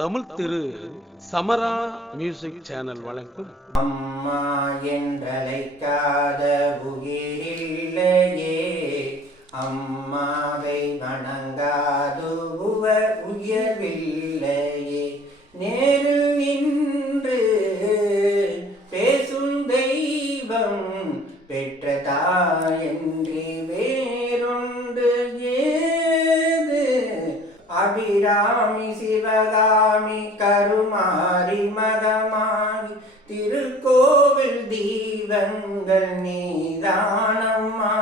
தமிழ் திரு சமரா music channel வழங்கும் அம்மா என்றழைக்காத உயிரில்லையே, அம்மாவை வணங்காது உயர்வில்லையே. நேரில் நின்று பேசும் தெய்வம் பெற்ற தாயன்றி வேறொன்று ஏது? அபிராமி சிவகாமி கருமாரி மகமாமி திருக்கோவில் தீபங்கள் நீதானம்மா.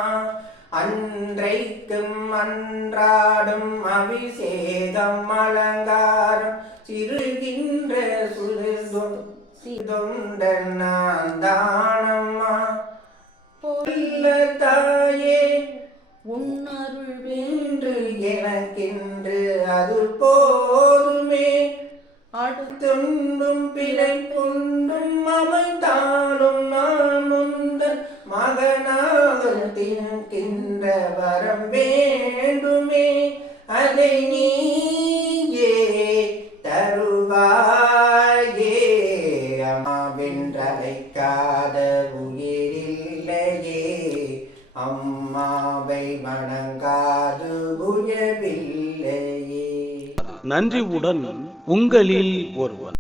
அன்றைக்கும் அன்றாடும் அபிஷேகம் அலங்காரம் சிறுகின்ற சுதொண்டர் நான் தானம்மா. பொல்ல தாயே உன்னருள் வென்று எனக்கென்று அது போதுமே. அடுத்துண்டும் பிழை கொண்டும் அமைந்தாலும் நான் உந்தன் மகனாக தின்கின்ற வரம் வேண்டுமே. அதை நீயே தருவாயே. அம்மாவென்றழைக்காத உயிரில்லையே, அம்மாவை வணங்காது உயர்வில்லையே. நன்றியுடன் உங்களில் ஒருவன்.